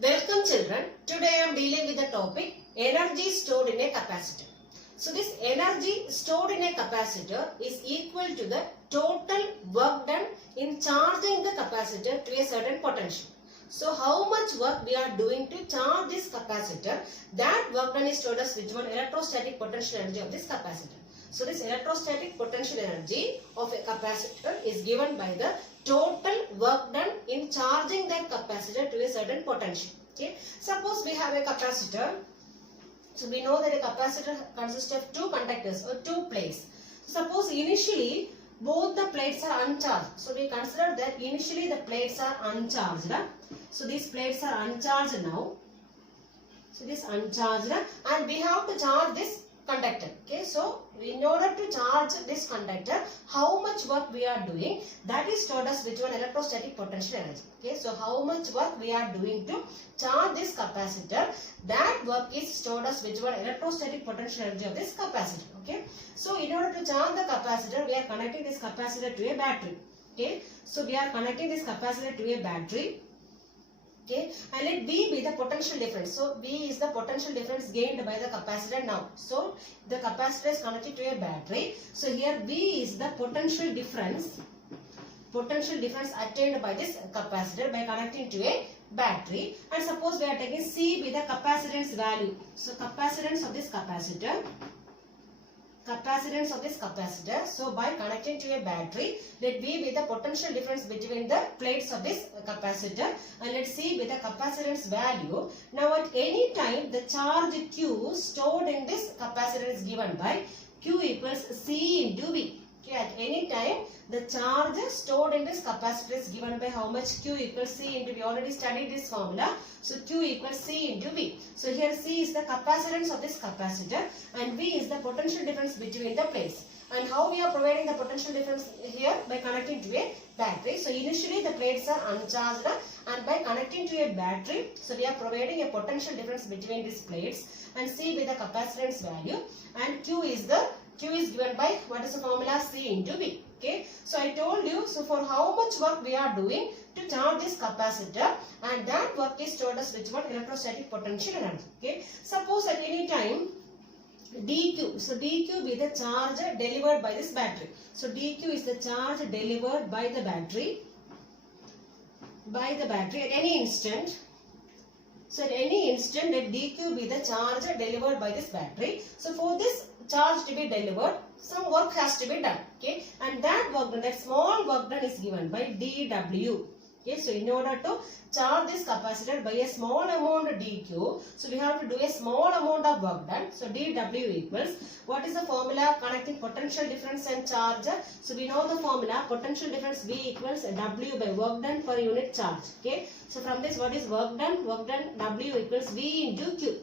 Welcome children. Today I am dealing with the topic energy stored in a capacitor. So this energy stored in a capacitor is equal to the total work done in charging the capacitor to a certain potential. So how much work we are doing to charge this capacitor, that work done is stored as which one? Electrostatic potential energy of this capacitor. So this electrostatic potential energy of a capacitor is given by the total work done in charging that capacitor to a certain potential. Okay. Suppose we have a capacitor. So we know that a capacitor consists of two conductors or two plates. Suppose initially both the plates are uncharged. So we consider that initially the plates are uncharged. So these plates are uncharged now. So this uncharged and we have to charge this conductor. Okay, so in order to charge this conductor, how much work we are doing, that is stored as which one? Electrostatic potential energy. Okay, so how much work we are doing to charge this capacitor, that work is stored as which one? Electrostatic potential energy of this capacitor. Okay, so in order to charge the capacitor, we are connecting this capacitor to a battery. Okay, so we are connecting this capacitor to a battery. Okay, and let B be the potential difference. So B is the potential difference gained by the capacitor now. So the capacitor is connected to a battery. So here B is the potential difference attained by this capacitor by connecting to a battery. And suppose we are taking C be the capacitance value. So capacitance of this capacitor. So by connecting to a battery, let V be the potential difference between the plates of this capacitor, and let C be the capacitance value. Now at any time the charge Q stored in this capacitor is given by Q equals C into V. Okay, at any time the charge stored in this capacitor is given by how much? Q equals C into V. Already studied this formula. So Q equals C into V. So here C is the capacitance of this capacitor and V is the potential difference between the plates. And how we are providing the potential difference here? By connecting to a battery. So initially the plates are uncharged and by connecting to a battery, so we are providing a potential difference between these plates, and C with the capacitance value, and Q is given by, what is the formula? C into V. Okay, so I told you, so for how much work we are doing to charge this capacitor, and that work is stored as which one? Electrostatic potential energy. Okay, suppose at any time dq, so dq be the charge delivered by this battery. So dq is the charge delivered by the battery at any instant. So at any instant let dq be the charge delivered by this battery. So for this charge to be delivered, some work has to be done. Okay, and that work done, that small work done is given by dw. Okay, so in order to charge this capacitor by a small amount dq, so we have to do a small amount of work done. So dw equals, what is the formula connecting potential difference and charge? So we know the formula, potential difference V equals W by work done per unit charge. Okay, so from this, what is work done? Work done W equals V into Q.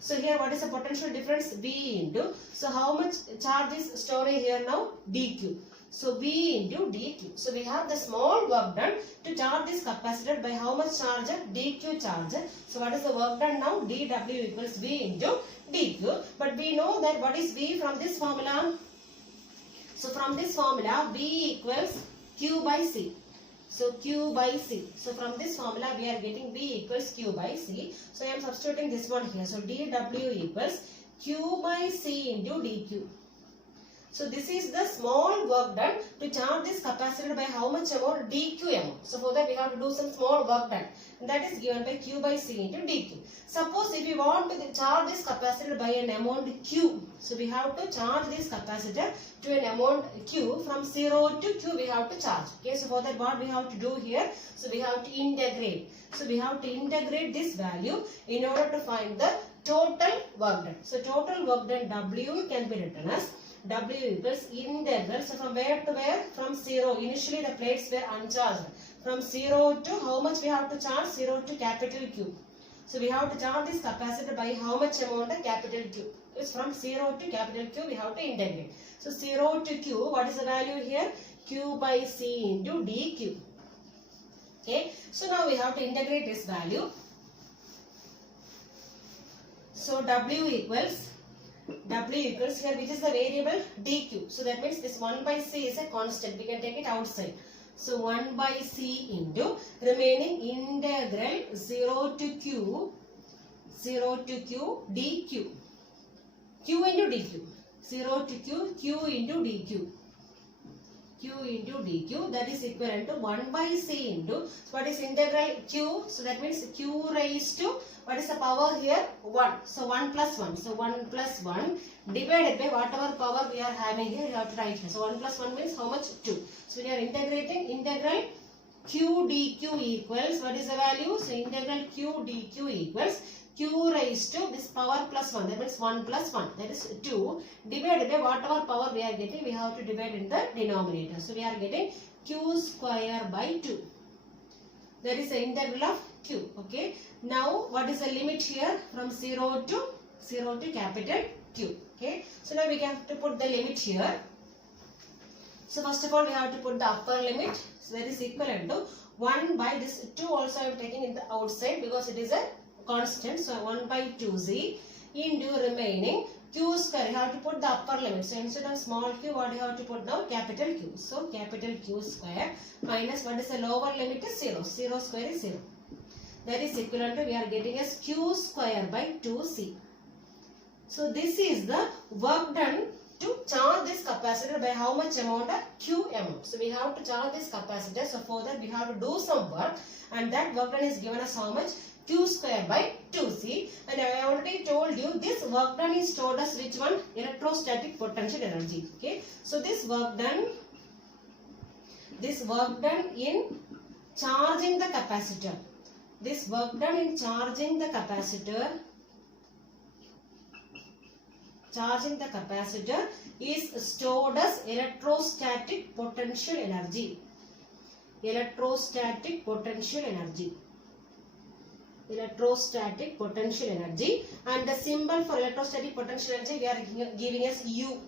So here what is the potential difference? V into, so how much charge is stored here now? dq. So V into dq. So we have the small work done to charge this capacitor by how much charge? dq charge. So what is the work done now? dw equals V into dq. But we know that what is V from this formula? So from this formula, V equals Q by C. So Q by C. So from this formula we are getting V equals Q by C. So I am substituting this one here. So dw equals Q by C into dq. So this is the small work done to charge this capacitor by how much amount? dq amount. So for that we have to do some small work done. And that is given by Q by C into dq. Suppose if we want to charge this capacitor by an amount Q. So we have to charge this capacitor to an amount Q. From 0 to Q we have to charge. Okay, so for that what we have to do here? So we have to integrate. So we have to integrate this value in order to find the total work done. So total work done W can be written as W equals integral. So from where to where? From 0. Initially the plates were uncharged. From 0 to how much we have to charge? 0 to capital Q. So we have to charge this capacitor by how much amount? Capital Q. It's from 0 to capital Q we have to integrate. So 0 to Q, what is the value here? Q by C into dq. Okay. So now we have to integrate this value. So W equals here, which is the variable dq. So that means this 1 by C is a constant. We can take it outside. So 1 by C into remaining integral 0 to Q dq. Q into dq. 0 to Q into dq. Q into dq, that is equivalent to 1 by C into, so what is integral Q? So that means Q raised to, what is the power here? 1. So 1 plus 1. So 1 plus 1 divided by whatever power we are having here, you have to write here. So 1 plus 1 means how much? 2. So we are integrating integral Q dq equals, what is the value? So integral Q dq equals Q raised to this power plus 1, that means 1 plus 1, that is 2, divided by whatever power we are getting, we have to divide in the denominator. So we are getting Q square by 2. That is the integral of Q. Okay. Now what is the limit here? From 0 to capital Q. Okay. So now we have to put the limit here. So first of all we have to put the upper limit. So that is equivalent to 1 by this 2 also I am taking in the outside because it is a constant. So 1 by 2z into remaining Q square. You have to put the upper limit. So instead of small q, what you have to put now? Capital Q. So capital Q square minus what is the lower limit is 0. 0 square is 0. That is equivalent to, we are getting as Q square by 2C. So this is the work done to charge this capacitor by how much amount? Q amount. So we have to charge this capacitor. So for that we have to do some work, and that work done is given as how much? Q square by 2C. And I already told you this work done is stored as which one? Electrostatic potential energy. Okay. So this work done in charging the capacitor. This work done in charging the capacitor is stored as electrostatic potential energy. Electrostatic potential energy. Electrostatic potential energy, and the symbol for electrostatic potential energy we are giving as U.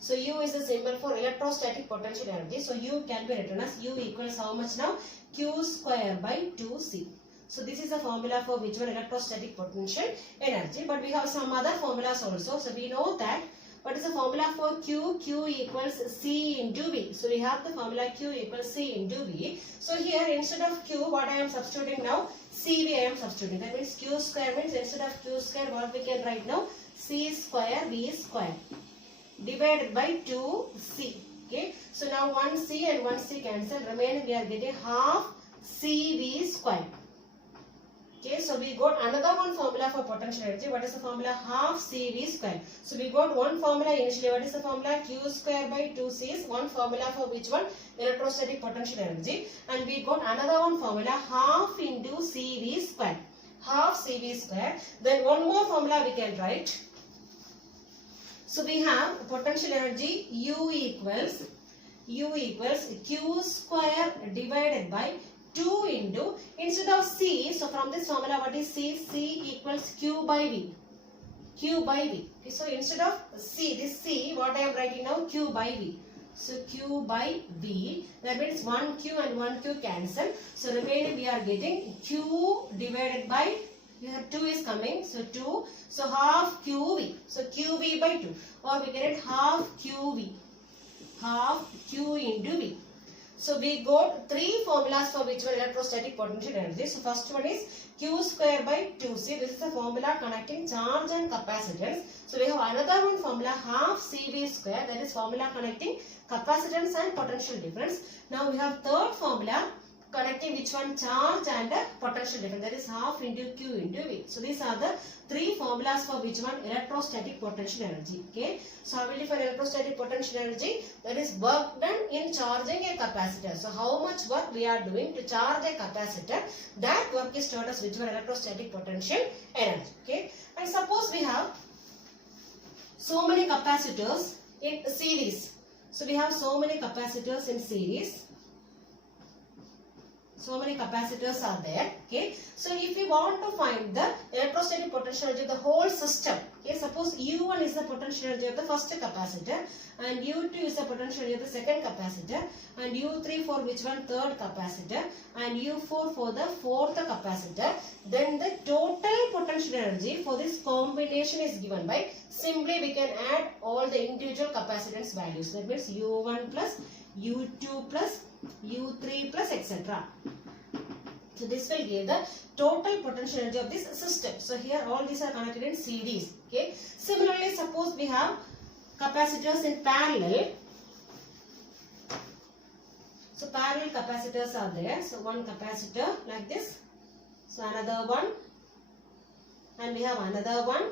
So U is the symbol for electrostatic potential energy. So U can be written as U equals how much now? Q square by 2C. So this is the formula for which one? Electrostatic potential energy. But we have some other formulas also. So we know that what is the formula for Q? Q equals C into V. So we have the formula Q equals C into V. So here instead of Q, what I am substituting now? CV I am substituting. That means Q square means instead of Q square, what we can write now? C square V square divided by 2C. Okay. So now 1C and 1C cancel. Remaining we are getting half CV square. Okay, so we got another one formula for potential energy. What is the formula? Half CV square. So we got one formula initially. What is the formula? Q square by 2C is one formula for which one? Electrostatic potential energy. And we got another one formula, half into CV square. Half CV square. Then one more formula we can write. So we have potential energy U equals Q square divided by 2 into, instead of C, so from this formula what is C? C equals Q by V. Q by V. Okay, so instead of C, this C, what I am writing now? Q by V. So Q by V, that means 1Q and 1Q cancel. So remaining we are getting Q divided by, we have 2 is coming, so 2. So half QV. So QV by 2. Or we get it half QV. Half Q into V. So we got 3 formulas for which one? Electrostatic potential energy. So first one is Q square by 2C. This is the formula connecting charge and capacitance. So we have another one formula, half CV square. That is formula connecting capacitance and potential difference. Now we have third formula connecting which one? Charge and potential difference. That is half into Q into V. So these are the 3 formulas for which one? Electrostatic potential energy. Okay. So how will you find electrostatic potential energy? That is work done in charging a capacitor. So how much work we are doing to charge a capacitor, that work is stored as which one? Electrostatic potential energy. Okay. And suppose we have so many capacitors in series. So we have so many capacitors in series. So many capacitors are there. Okay. So if we want to find the electrostatic potential energy of the whole system, okay, suppose U1 is the potential energy of the first capacitor, and U2 is the potential energy of the second capacitor, and U3 for which one? Third capacitor, and U4 for the fourth capacitor. Then the total potential energy for this combination is given by, simply we can add all the individual capacitance values. That means U1 plus U2 plus U3 plus etc. So this will give the total potential energy of this system. So here all these are connected in series. Okay. Similarly, suppose we have capacitors in parallel. So parallel capacitors are there. So one capacitor like this. So another one, and we have another one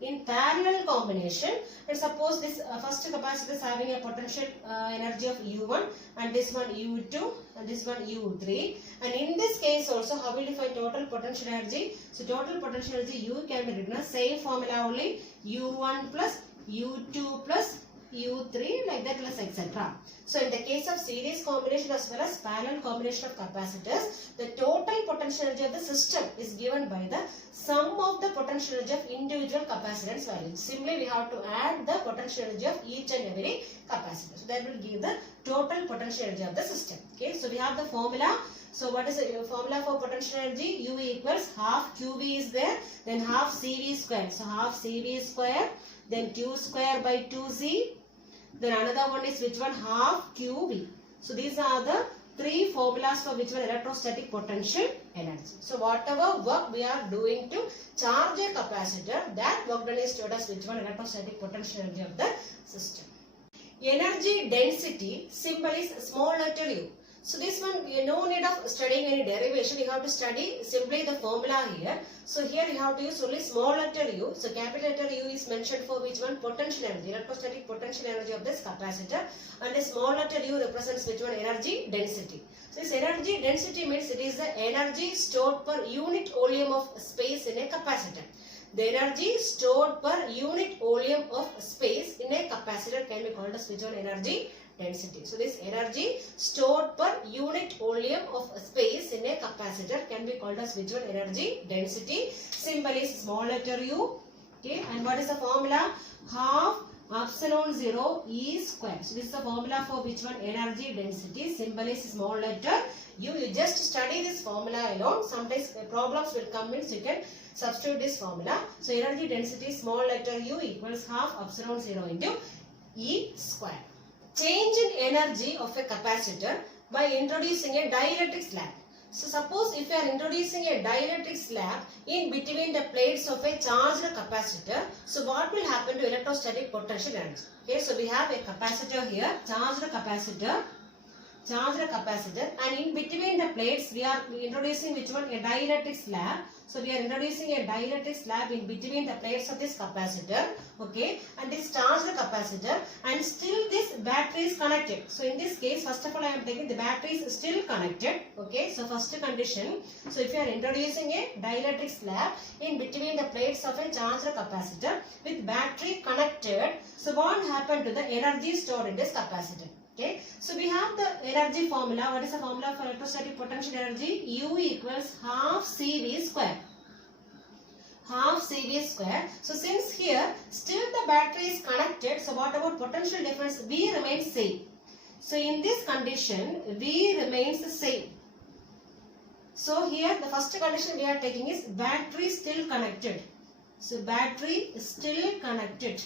in parallel combination. And suppose this first capacitor is having a potential energy of U1, and this one U2, and this one U3. And in this case also, how will you find total potential energy? So total potential energy U can be written as same formula only, U1 plus U2 plus U3, like that, plus etc. So in the case of series combination as well as parallel combination of capacitors, the total potential energy of the system is given by the sum of the potential energy of individual capacitance values. Simply we have to add the potential energy of each and every capacitor. So that will give the total potential energy of the system. Okay, so we have the formula. So what is the formula for potential energy? U equals half QV is there, then half CV square. So half CV square, then Q square by 2Z. Then another one is which one? Half QV. So these are the three formulas for which one? Electrostatic potential energy. So whatever work we are doing to charge a capacitor, that work done is told as which one? Electrostatic potential energy of the system. Energy density symbol is small letter u. So this one, no need of studying any derivation. You have to study simply the formula here. So here you have to use only small letter u. So capital letter U is mentioned for which one? Potential energy, electrostatic potential energy of this capacitor. And a small letter u represents which one? Energy density. So this energy density means it is the energy stored per unit volume of space in a capacitor. The energy stored per unit volume of space in a capacitor can be called as which one? Energy density. So this energy stored per unit volume of space in a capacitor can be called as which one? Energy density. Symbol is small letter u. Okay, and what is the formula? Half epsilon 0 E square. So this is the formula for which one? Energy density. Symbol is small letter u. You just study this formula alone. Sometimes problems will come in, so you can substitute this formula. So energy density small letter u equals half epsilon 0 into E square. Change in energy of a capacitor by introducing a dielectric slab. So suppose if you are introducing a dielectric slab in between the plates of a charged capacitor, so what will happen to electrostatic potential energy? Okay, so we have a capacitor here, charged capacitor, and in between the plates we are introducing which one? A dielectric slab. So we are introducing a dielectric slab in between the plates of this capacitor. Okay, and this charged capacitor, and still this battery is connected. So in this case, first of all, I am taking the battery is still connected. Okay, so first condition. So if you are introducing a dielectric slab in between the plates of a charged capacitor with battery connected, so what happened to the energy stored in this capacitor? Okay, so we have the energy formula. What is the formula for electrostatic potential energy? U equals half CV square. Half CV square. So since here still the battery is connected, so what about potential difference? V remains same. So in this condition, V remains the same. So here the first condition we are taking is battery still connected. So battery is still connected.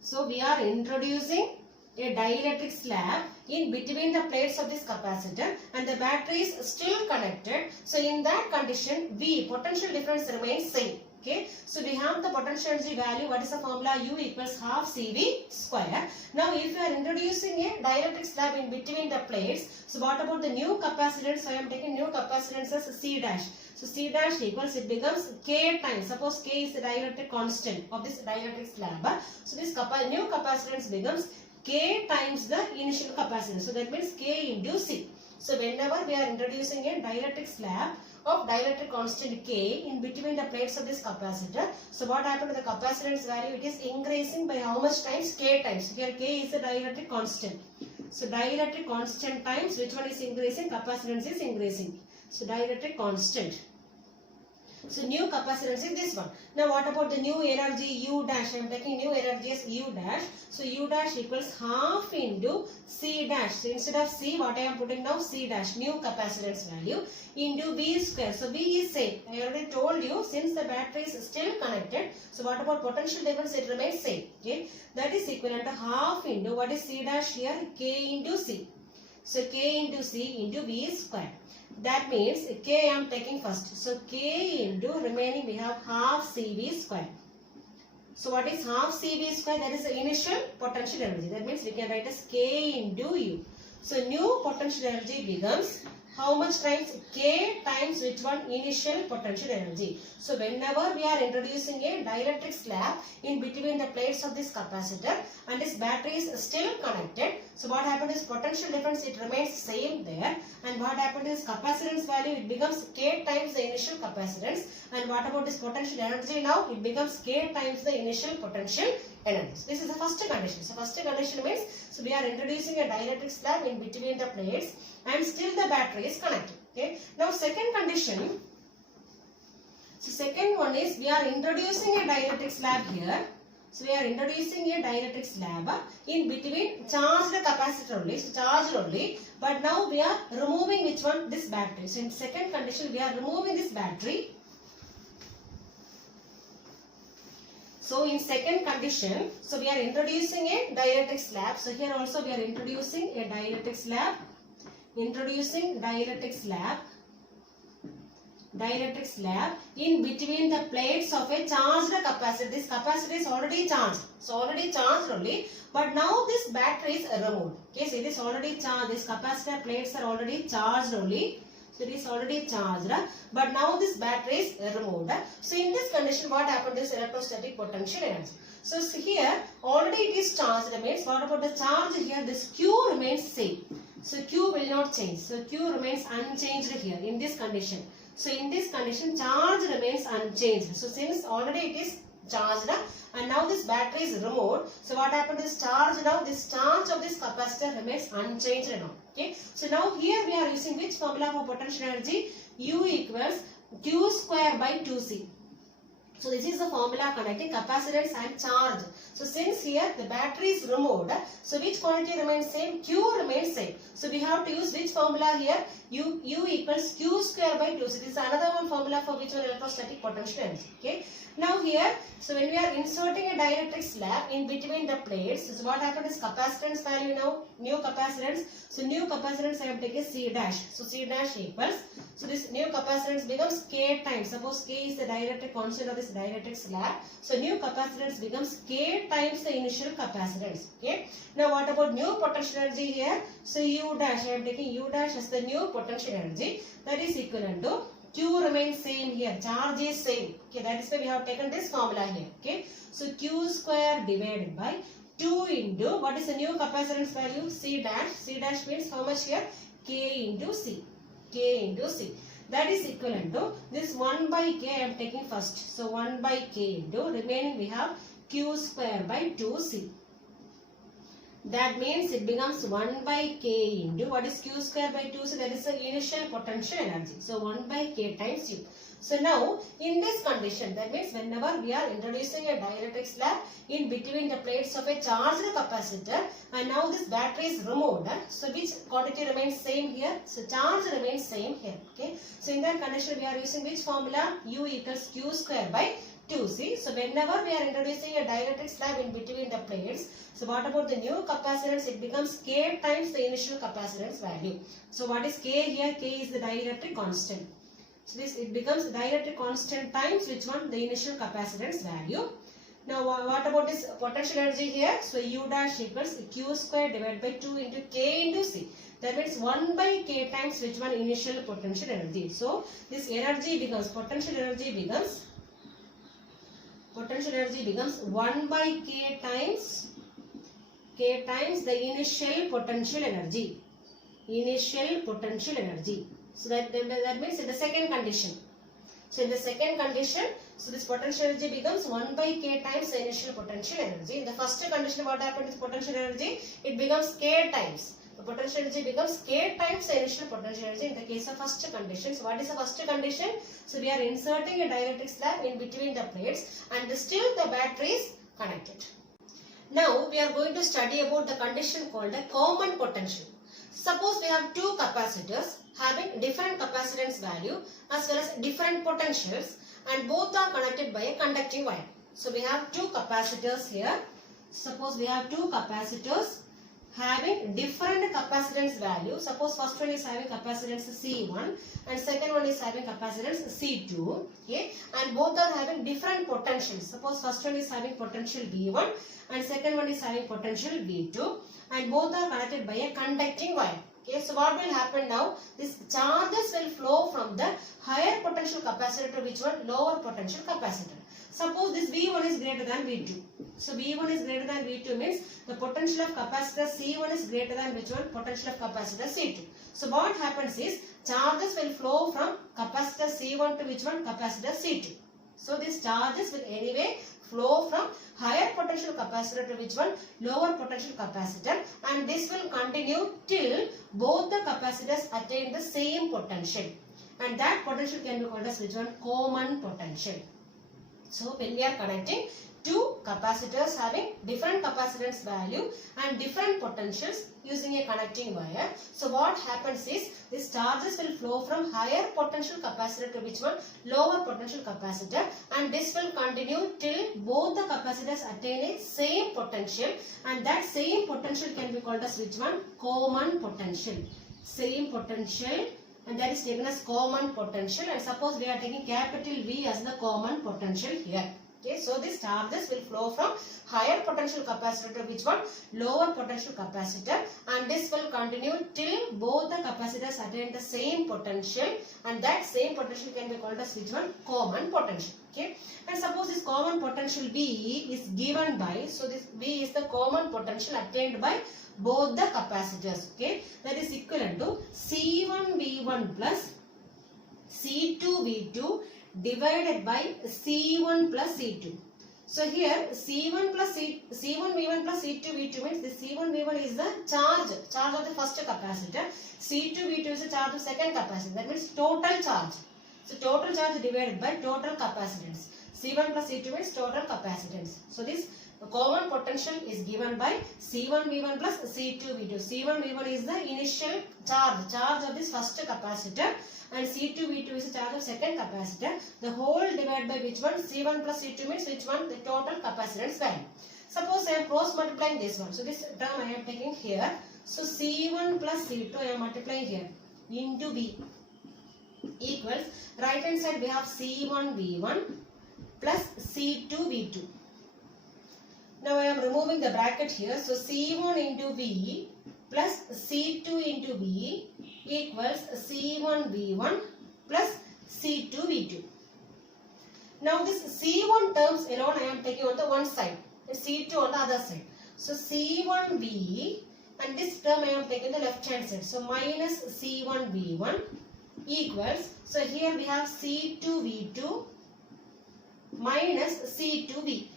So we are introducing a dielectric slab in between the plates of this capacitor, and the battery is still connected. So in that condition, V, potential difference remains same. Okay, so we have the potential energy value. What is the formula? U equals half CV square. Now if you are introducing a dielectric slab in between the plates, so what about the new capacitance? So I am taking new capacitance as C dash. So C dash equals, it becomes K times. Suppose K is the dielectric constant of this dielectric slab. So this new capacitance becomes K times the initial capacitance. So that means K into C. So whenever we are introducing a dielectric slab of dielectric constant K in between the plates of this capacitor, so what happened to the capacitance value? It is increasing by how much times? K times. Here K is the dielectric constant. So dielectric constant times which one is increasing? Capacitance is increasing. So dielectric constant. So new capacitance is this one. Now what about the new energy U dash? I am taking new energy as U dash. So U dash equals half into C dash. So instead of C, what I am putting now? C dash, new capacitance value, into V square. So V is same. I already told you, since the battery is still connected. So what about potential difference? It remains same. Okay, that is equivalent to half into, what is C dash here? K into C. So K into C into V square. That means K I am taking first. So K into remaining we have half CV square. So what is half CV square? That is the initial potential energy. That means we can write as K into U. So new potential energy becomes how much times? K times which one? Initial potential energy. So whenever we are introducing a dielectric slab in between the plates of this capacitor and this battery is still connected. So what happens is potential difference, it remains same there. And what happens is capacitance value, it becomes K times the initial capacitance. And what about this potential energy now? It becomes K times the initial potential energy. This is the first condition. So first condition means, so we are introducing a dielectric slab in between the plates and still the battery is connected. Okay. Now second condition. So second one is we are introducing a dielectric slab here. So we are introducing a dielectric slab in between charged capacitor only. So charged only. But now we are removing which one? This battery. So in second condition we are removing this battery. So in second condition, so we are introducing a dielectric slab. So here also we are introducing a dielectric slab. Introducing dielectric slab in between the plates of a charged capacitor. This capacitor is already charged. So already charged only. But now this battery is removed. Okay, so it is already charged. This capacitor plates are already charged only. So it is already charged. But now this battery is removed. So in this condition, what happened is electrostatic potential energy. So here already it is charged. That means what about the charge here? This Q remains same. So Q will not change. So Q remains unchanged here in this condition. So in this condition, charge remains unchanged. So since already it is charged and now this battery is removed. So what happened is charge now, this charge of this capacitor remains unchanged now. Okay. So now here we are using which formula for potential energy? U equals Q square by 2C. So this is the formula connecting capacitance and charge. So since here the battery is removed, so which quantity remains same? Q remains same. So we have to use which formula here? U equals Q square by 2. So this is another one formula for which one? Electrostatic potential energy. Okay. Now here, so when we are inserting a dielectric slab in between the plates, so what happened is capacitance value now, new capacitance. So new capacitance I have taken C dash. So C dash equals, so this new capacitance becomes K times. Suppose K is the dielectric constant of this dielectric slab. So new capacitance becomes K times the initial capacitance. Okay. Now what about new potential energy here? So U dash, I am taking U dash as the new potential energy. That is equivalent to Q remains same here. Charge is same. Okay, that is why we have taken this formula here. Okay. So Q square divided by 2 into, what is the new capacitance value? C dash. C dash means how much here? K into C. K into C. That is equivalent to this 1 by K I am taking first. So 1 by K into remaining we have Q square by 2C. That means it becomes 1 by K into, what is Q square by 2? So that is the initial potential energy. So 1 by K times U. So now in this condition, that means whenever we are introducing a dielectric slab in between the plates of a charged capacitor and now this battery is removed. So which quantity remains same here? So charge remains same here. Okay. So in that condition we are using which formula? U equals Q square by 2C. So whenever we are introducing a dielectric slab in between the plates, so what about the new capacitance? It becomes K times the initial capacitance value. So what is K here? K is the dielectric constant. So this, it becomes dielectric constant times which one? The initial capacitance value. Now what about this potential energy here? So U dash equals Q square divided by 2 into K into C. That means 1 by K times which one? Initial potential energy. So this energy becomes, potential energy becomes 1 by K times the initial potential energy. Initial potential energy. So that means in the second condition. So in the second condition, so this potential energy becomes 1 by K times the initial potential energy. In the first condition, what happened with potential energy? It becomes K times. potential energy becomes K times the initial potential energy in the case of first condition. So what is the first condition? So we are inserting a dielectric slab in between the plates and still the battery is connected. Now we are going to study about the condition called a common potential. Suppose we have two capacitors having different capacitance value as well as different potentials and both are connected by a conducting wire. So we have two capacitors here. Suppose we have two capacitors having different capacitance value. Suppose first one is having capacitance C1 and second one is having capacitance C2. Okay, and both are having different potentials. Suppose first one is having potential V1 and second one is having potential V2 and both are connected by a conducting wire. Okay, so what will happen now? These charges will flow from the higher potential capacitor to which one? Lower potential capacitor. Suppose this V1 is greater than V2. So V1 is greater than V2 means the potential of capacitor C1 is greater than which one? Potential of capacitor C2. So what happens is charges will flow from capacitor C1 to which one? Capacitor C2. So these charges will anyway flow from higher potential capacitor to which one? Lower potential capacitor, and this will continue till both the capacitors attain the same potential, and that potential can be called as which one? Common potential. So when we are connecting two capacitors having different capacitance value and different potentials using a connecting wire, so what happens is these charges will flow from higher potential capacitor to which one? Lower potential capacitor, and this will continue till both the capacitors attain a same potential, and that same potential can be called as which one? Common potential. Same potential, and that is taken as common potential, and suppose we are taking capital V as the common potential here. Okay, so these charges will flow from higher potential capacitor to which one? Lower potential capacitor, and this will continue till both the capacitors attain the same potential, and that same potential can be called as which one? Common potential. Okay, and suppose this common potential V is given by, so this V is the common potential attained by both the capacitors. Okay, that is equivalent to C1V1 plus C2V2 divided by C1 plus C2. So here C1V1 plus C2V2 means this C1V1 is the charge of the first capacitor, C2V2 is the charge of second capacitor. That means total charge. So total charge divided by total capacitance. C1 plus C2 means total capacitance. So this common potential is given by C1V1 plus C2V2. C1V1 is the initial charge of this first capacitor, and C2V2 is the charge of second capacitor. The whole divided by which one? C1 plus C2 means which one? The total capacitance value. Suppose I am cross multiplying this one. So this term I am taking here. So C1 plus C2 I am multiplying here into V equals, right hand side we have C1V1 plus C2V2. Now I am removing the bracket here. So C1 into V plus C2 into V equals C1V1 plus C2V2. Now this C1 terms alone I am taking on the one side and C2 on the other side. So C1V and this term I am taking the left hand side. So minus C1V1 equals, so here we have C2V2 minus C2V.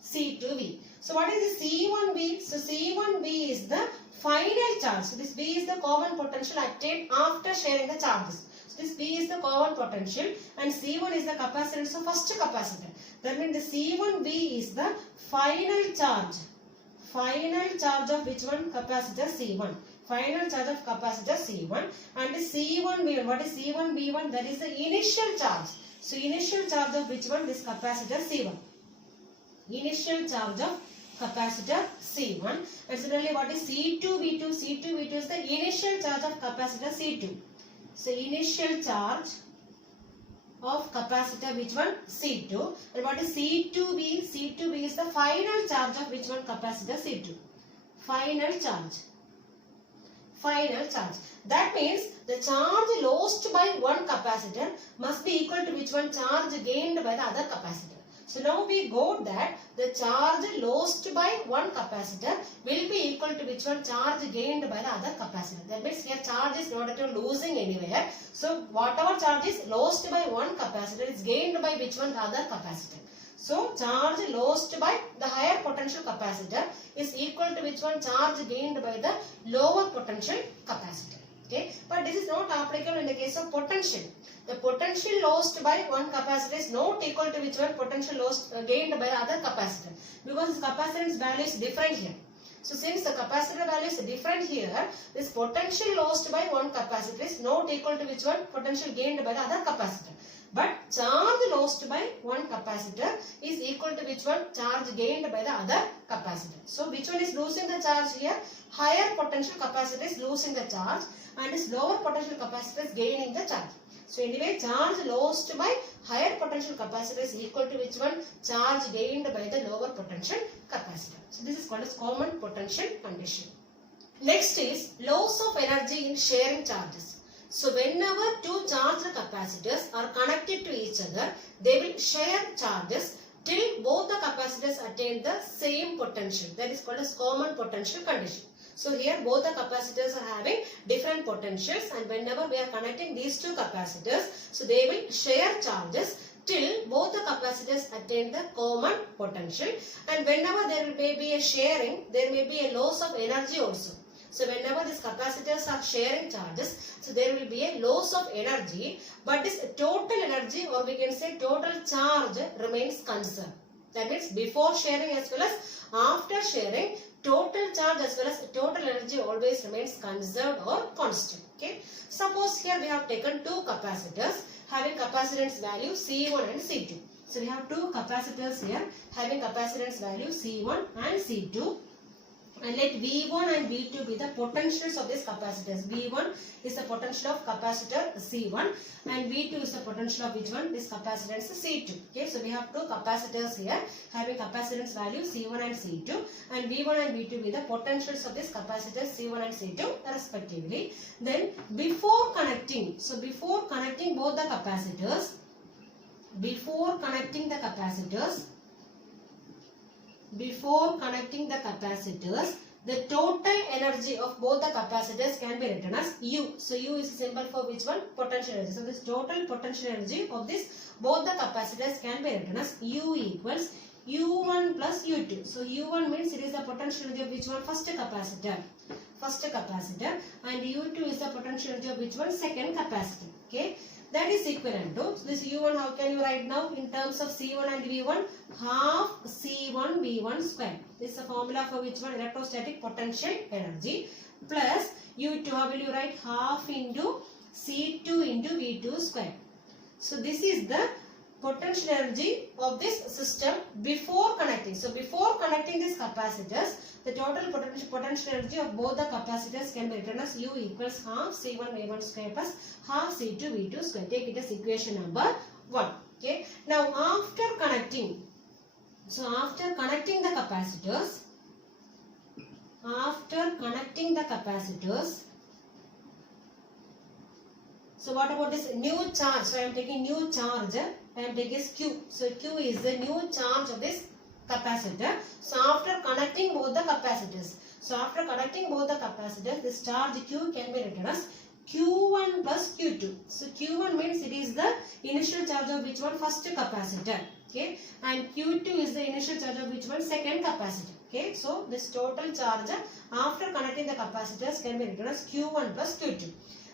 C2V. So what is the C1V? So C1V is the final charge. So this V is the common potential attained after sharing the charges. So this V is the common potential and C1 is the capacitance of first capacitor. That means the C1V is the final charge. Final charge of which one? Capacitor C1. Final charge of capacitor C1, and the C1V1. What is C1V1? That is the initial charge. So initial charge of which one? This capacitor C1. Initial charge of capacitor C1. And similarly, what is C2V2? C2V2 is the initial charge of capacitor C2. So initial charge of capacitor which one? C2. And what is C2V? C2V is the final charge of which one? Capacitor C2. Final charge. Final charge. That means the charge lost by one capacitor must be equal to which one? Charge gained by the other capacitor. So now we got that the charge lost by one capacitor will be equal to which one? Charge gained by the other capacitor. That means here charge is not at all losing anywhere. So whatever charge is lost by one capacitor is gained by which one? The other capacitor. So charge lost by the higher potential capacitor is equal to which one? Charge gained by the lower potential capacitor. Okay, but this is not applicable in the case of potential. The potential lost by one capacitor is not equal to which one? Potential lost gained by the other capacitor, because capacitance value is different here. So since the capacitor value is different here, this potential lost by one capacitor is not equal to which one? Potential gained by the other capacitor. But charge lost by one capacitor is equal to which one? Charge gained by the other capacitor. So which one is losing the charge here? Higher potential capacitor is losing the charge, and this lower potential capacitor is gaining the charge. So anyway, charge lost by higher potential capacitor is equal to which one? Charge gained by the lower potential capacitor. So this is called as common potential condition. Next is loss of energy in sharing charges. So whenever two charged capacitors are connected to each other, they will share charges till both the capacitors attain the same potential. That is called as common potential condition. So here both the capacitors are having different potentials, and whenever we are connecting these two capacitors, so they will share charges till both the capacitors attain the common potential, and whenever there may be a sharing, there may be a loss of energy also. So whenever these capacitors are sharing charges, so there will be a loss of energy, but this total energy, or we can say total charge, remains conserved. That means before sharing as well as after sharing, total charge as well as total energy always remains conserved or constant. Okay. Suppose here we have taken two capacitors having capacitance value C1 and C2. So we have two capacitors here having capacitance value C1 and C2. And let V1 and V2 be the potentials of these capacitors. V1 is the potential of capacitor C1, and V2 is the potential of which one? This capacitance C2. Okay, so we have two capacitors here having capacitance value C1 and C2, and V1 and V2 be the potentials of these capacitors C1 and C2 respectively. Then before connecting, so before connecting both the capacitors, before connecting the capacitors, the total energy of both the capacitors can be written as U. So U is a symbol for which one? Potential energy. So this total potential energy of this both the capacitors can be written as U equals U1 plus U2. So U1 means it is the potential energy of which one? First capacitor, and U2 is the potential energy of which one? Second capacitor. Okay. That is equivalent to, so this U1 how can you write now in terms of C1 and V1? Half C1 V1 square. This is the formula for which one? Electrostatic potential energy, plus U2 how will you write? Half into C2 into V2 square. So this is the potential energy of this system before connecting. So before connecting these capacitors, the total potential energy of both the capacitors can be written as U equals half C1 V1 square plus half C2 V2 square. Take it as equation number 1. Okay. Now after connecting, so after connecting the capacitors, so what about this new charge? So I am taking new charge. I am taking Q. So Q is the new charge of this capacitor. So after connecting both the capacitors, this charge Q can be written as Q1 plus Q2. So Q1 means it is the initial charge of which one? First capacitor. Okay, and Q2 is the initial charge of which one? Second capacitor. Okay, so this total charge after connecting the capacitors can be written as Q1 plus Q2.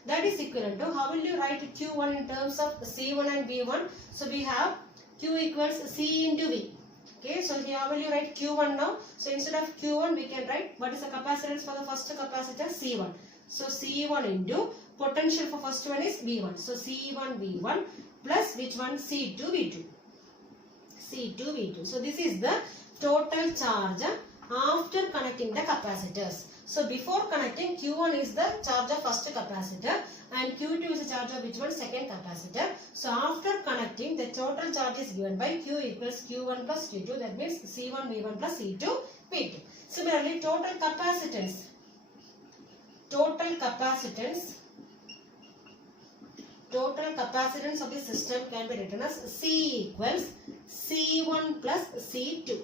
That is equivalent to, how will you write Q1 in terms of C1 and V1? So we have Q equals C into V. Okay, so here how will you write Q1 now? So instead of Q1 we can write what is the capacitance for the first capacitor? C1. So C1 into potential for first one is V1. So C1 V1 plus which one? C2 V2. So this is the total charge after connecting the capacitors. So before connecting, Q1 is the charge of first capacitor and Q2 is the charge of which one? Second capacitor. So after connecting, the total charge is given by Q equals Q1 plus Q2. That means C1 V1 plus C2 V2. Similarly, total capacitance of the system can be written as C equals C1 plus C2.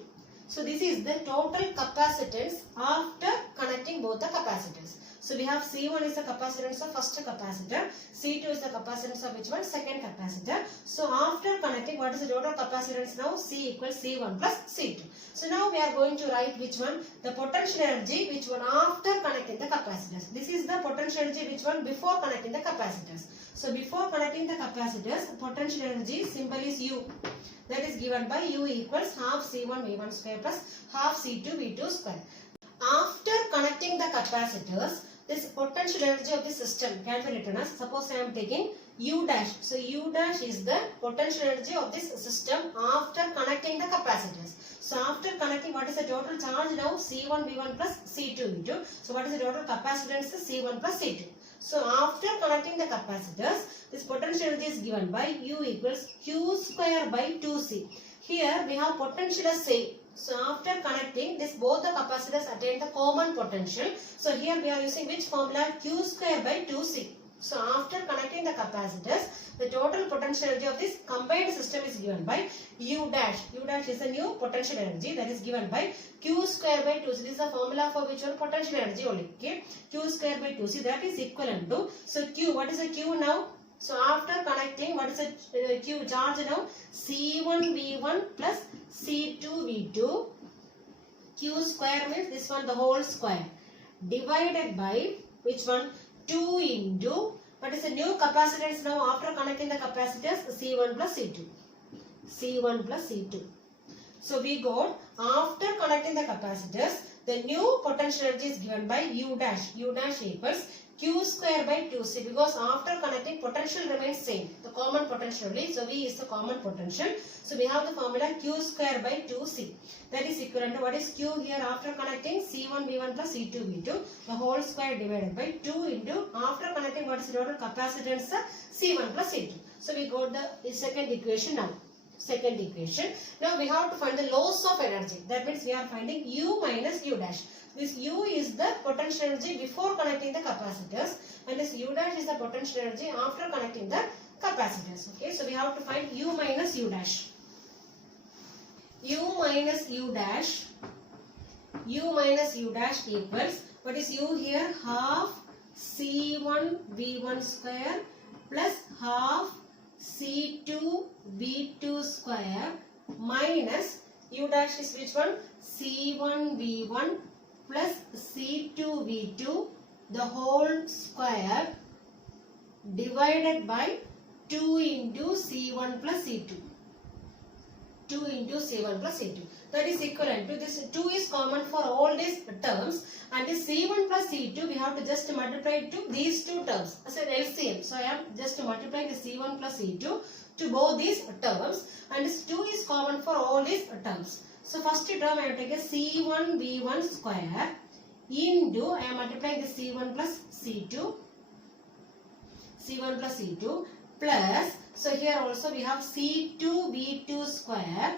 So this is the total capacitance after connecting both the capacitors. So we have C1 is the capacitance of first capacitor, C2 is the capacitance of which one? Second capacitor. So after connecting, what is the total capacitance now? C equals C1 plus C2. So now we are going to write which one? The potential energy which one after connecting the capacitors. This is the potential energy which one before connecting the capacitors. So before connecting the capacitors, potential energy symbol is U. That is given by U equals half C1 V1 square plus half C2 V2 square. After connecting the capacitors, this potential energy of the system can be written as, suppose I am taking U dash. So U dash is the potential energy of this system after connecting the capacitors. So after connecting, what is the total charge now? C1 V1 plus C2 V2. So what is the total capacitance? C1 plus C2. So after connecting the capacitors, this potential energy is given by U equals Q square by 2C. Here we have potential as same. So after connecting this, both the capacitors attain the common potential. So here we are using which formula? Q square by 2C. So after connecting the capacitors, the total potential energy of this combined system is given by U dash. U dash is a new potential energy that is given by Q square by 2C. This is the formula for which one? Potential energy only. Okay. Q square by 2C, that is equivalent to, so Q, what is the Q now? So after connecting, what is the Q charge now? C1 V1 plus C2 V2. Q square means this one, the whole square, divided by which one? 2 into, what is the new capacitance now after connecting the capacitors? C1 plus C2. C1 plus C2. So we got, after connecting the capacitors, the new potential energy is given by U dash. U dash equals Q square by 2C, because after connecting, potential remains same, the common potential only. So V is the common potential. So we have the formula Q square by 2C. That is equivalent to, what is Q here after connecting? C1 V1 plus C2 V2, the whole square divided by 2 into, after connecting, what is the total capacitance? C1 plus C2. So we got the second equation now. Second equation. Now we have to find the loss of energy. That means we are finding U minus U dash. This U is the potential energy before connecting the capacitors, and this U dash is the potential energy after connecting the capacitors. Okay, so we have to find U minus U dash. U minus U dash. U minus U dash equals, what is U here? Half C1 V1 square plus half C2 V2 square minus U dash is which one? C1 V1 plus C2 V2, the whole square, divided by 2 into C1 plus C2. 2 into C1 plus C2. That is equivalent to, this 2 is common for all these terms, and this C1 plus C2 we have to just multiply to these two terms as an LCM. So I am just multiplying the C1 plus C2 to both these terms, and this 2 is common for all these terms. So first term I have taken C1 V1 square into, I am multiplying the C1 plus C2. C1 plus C2 plus, so here also we have C2 V2 square,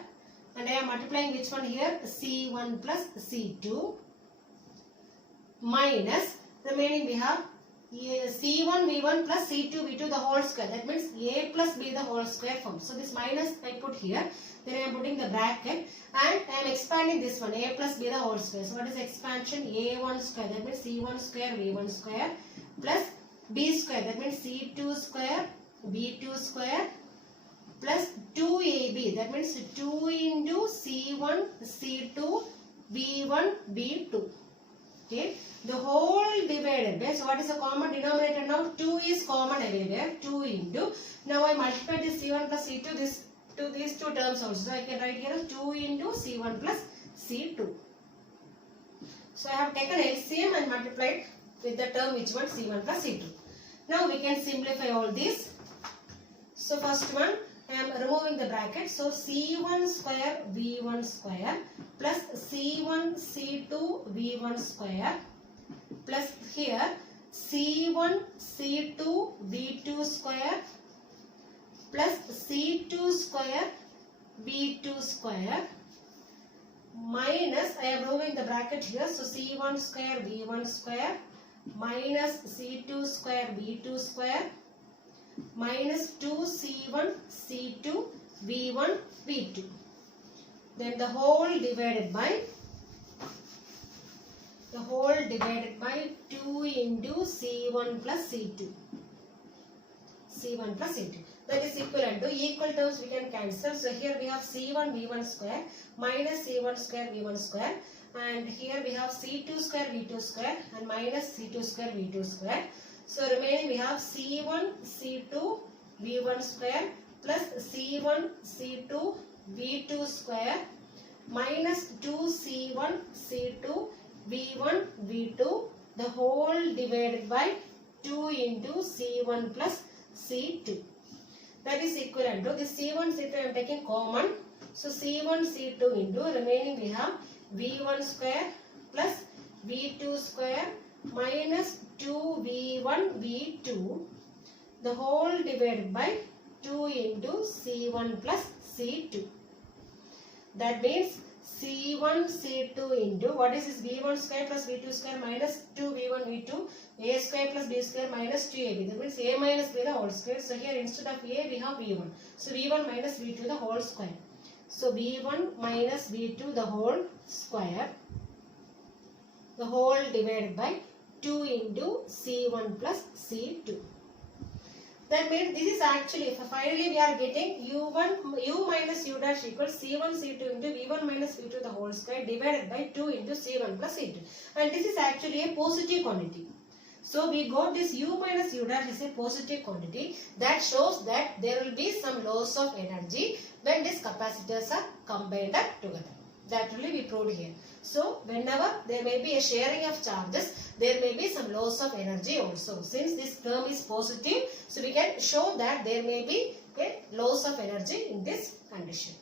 and I am multiplying which one here? C1 plus C2 minus, remaining we have C1 V1 plus C2 V2 the whole square. That means A plus B the whole square form. So this minus I put here, then I am putting the bracket, and I am expanding this one, A plus B the whole square. So what is expansion? A1 square, that means C1 square V1 square plus B square, that means C2 square B2 square plus 2AB, that means 2 into C1 C2 B1 B2. Okay, the whole divided by, so what is the common denominator now? 2 is common everywhere. 2 into, now I multiply this C1 plus C2 this to these two terms also. So I can write here 2 into C1 plus C2. So I have taken LCM and multiplied with the term which one? C1 plus C2. Now we can simplify all these. So first one, I am removing the bracket. So C1 square V1 square plus C1 C2 V1 square plus here C1 C2 V2 square plus C2 square V2 square minus, I am removing the bracket here. So C1 square V1 square minus C2 square V2 square minus 2C1 C2 V1 V2. Then the whole divided by the whole divided by 2 into C1 plus C2. C1 plus C2. That is equivalent to equal terms we can cancel. So here we have C1 V1 square minus C1 square V1 square. And here we have C2 square V2 square and minus C2 square V2 square. So remaining we have C1 C2 V1 square plus C1 C2 V2 square minus 2C1 C2 V1 V2 the whole divided by 2 into C1 plus C2. That is equivalent to this C1 C2 I am taking common. So C1 C2 into remaining we have V1 square plus V2 square minus 2V1 V2 the whole divided by 2 into C1 plus C2. That means C1 C2 into what is this V1 square plus V2 square minus 2V1 V2 A square plus B square minus 2AB. That means A minus B the whole square. So here instead of A we have V1. So V1 minus V2 the whole square. So V1 minus V2 the whole square the whole divided by 2 into C1 plus C2. That means this is actually, finally we are getting U minus U dash equals C1 C2 into V1 minus V2 the whole square divided by 2 into C1 plus C2. And this is actually a positive quantity. So we got this U minus U dash is a positive quantity. That shows that there will be some loss of energy when these capacitors are combined up together. That really we proved here. So whenever there may be a sharing of charges, there may be some loss of energy also. Since this term is positive, so we can show that there may be a loss of energy in this condition.